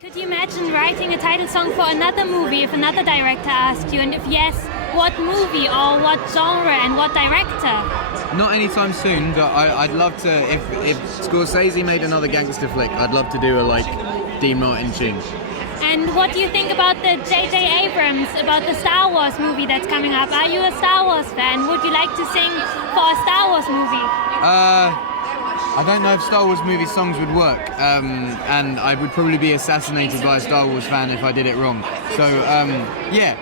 Could you imagine writing a title song for another movie if another director asked you? And if yes, what movie or what genre and what director? Not anytime soon, but I'd love to, if Scorsese made another gangster flick, I'd love to do a Dean Martin tune. And what do you think about the J.J. Abrams, about the Star Wars movie that's coming up? Are you a Star Wars fan? Would you like to sing for a Star Wars movie? I don't know if Star Wars movie songs would work, and I would probably be assassinated by a Star Wars fan if I did it wrong. So, yeah,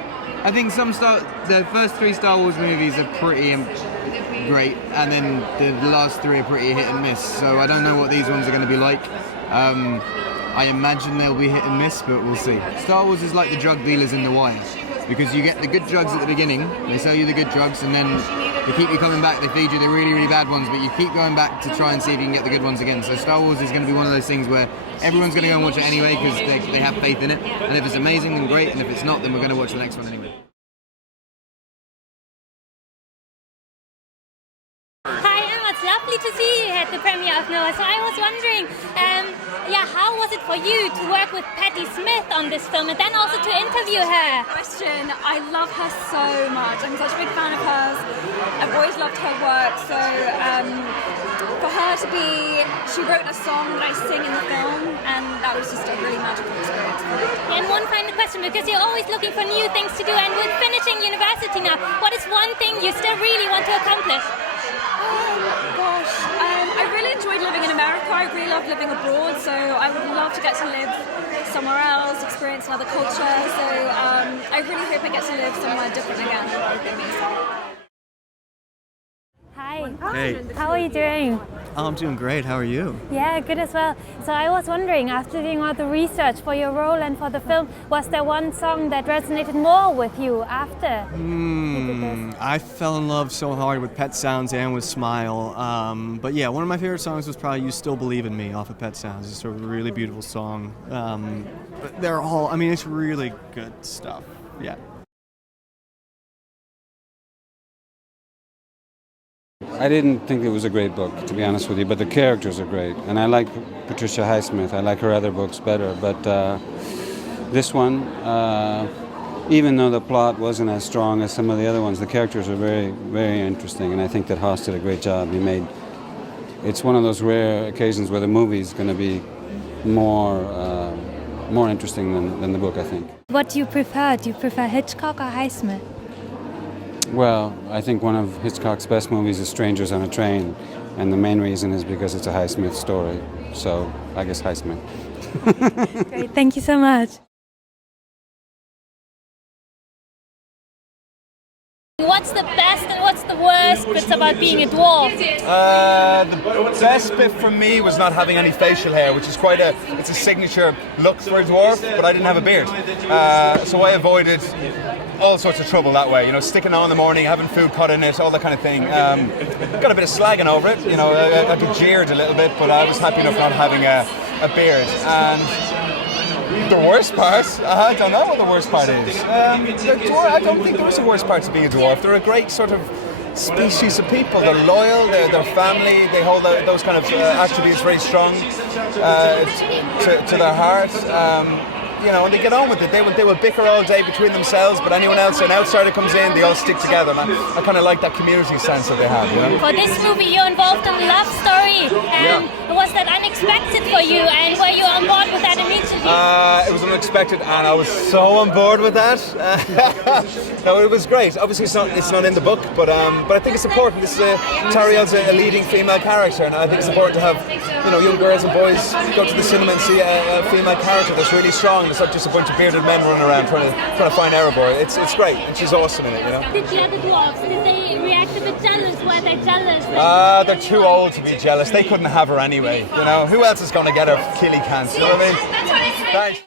I think the first 3 Star Wars movies are pretty great, and then the last 3 are pretty hit and miss. So I don't know what these ones are going to be like. I imagine they'll be hit and miss, but we'll see. Star Wars is like the drug dealers in The Wire, because you get the good drugs at the beginning, they sell you the good drugs, and then they keep you coming back, they feed you the really, really bad ones, but you keep going back to try and see if you can get the good ones again. So Star Wars is going to be one of those things where everyone's going to go and watch it anyway because they have faith in it. And if it's amazing, then great, and if it's not, then we're going to watch the next one anyway. Hi Emma, it's lovely to see you at the premiere of Noah. So I was wondering, how was it for you to work with Patti Smith on this film and then also to interview her? Question. I love her so much. I'm such a big fan of hers. I've always loved her work. So for her to she wrote a song that I sing in the film, and that was just a really magical experience for me. And one final question, because you're always looking for new things to do, and with finishing university now, what is one thing you still really want to accomplish? I really enjoyed living in America. I really love living abroad, so I would love to get to live somewhere else, experience another culture. So I really hope I get to live somewhere different again. That would be amazing. Hi. Hey. How are you doing? I'm doing great. How are you? Yeah, good as well. So I was wondering, after doing all the research for your role and for the film, was there one song that resonated more with you after you did this? I fell in love so hard with Pet Sounds and with Smile. But yeah, one of my favorite songs was probably You Still Believe in Me off of Pet Sounds. It's a really beautiful song. But they're all, it's really good stuff. Yeah. I didn't think it was a great book, to be honest with you, but the characters are great. And I like Patricia Highsmith. I like her other books better. But this one, even though the plot wasn't as strong as some of the other ones, the characters are very, very interesting. And I think that Haas did a great job. It's one of those rare occasions where the movie's going to be more interesting than the book, I think. What do you prefer? Do you prefer Hitchcock or Highsmith? Well, I think one of Hitchcock's best movies is Strangers on a Train, and the main reason is because it's a Highsmith story. So I guess Highsmith. Great, thank you so much. What's the best and what's the worst bits about being a dwarf? The best bit for me was not having any facial hair, which is it's a signature look for a dwarf, but I didn't have a beard. So I avoided all sorts of trouble that way, sticking on in the morning, having food cut in it, all that kind of thing. Got a bit of slagging over it, I got jeered a little bit, but I was happy enough not having a beard. And the worst part, I don't know what the worst part is. I don't think there is a worst part to being a dwarf. They're a great sort of species of people. They're loyal, they're family, they hold those kind of attributes very strong to their heart. And they get on with it. They will bicker all day between themselves, but anyone else, an outsider comes in, they all stick together. And I kind of like that community sense that they have. For this movie, you're involved in a love story. Was that unexpected for you? And were you on board with that immediately? It was unexpected, and I was so on board with that. No, it was great. Obviously, it's not in the book, but I think it's important. Tariel's a leading female character, and I think it's important to have young girls and boys go to the cinema and see a female character that's really strong. It's not just a bunch of bearded men running around trying to find Erebor. It's great, and she's awesome in it. Did the other dwarves, did they react a bit jealous? Were they jealous? They're too old to be jealous. They couldn't have her anyway. Who else is going to get her? Keely can't. You know what I mean? Thanks.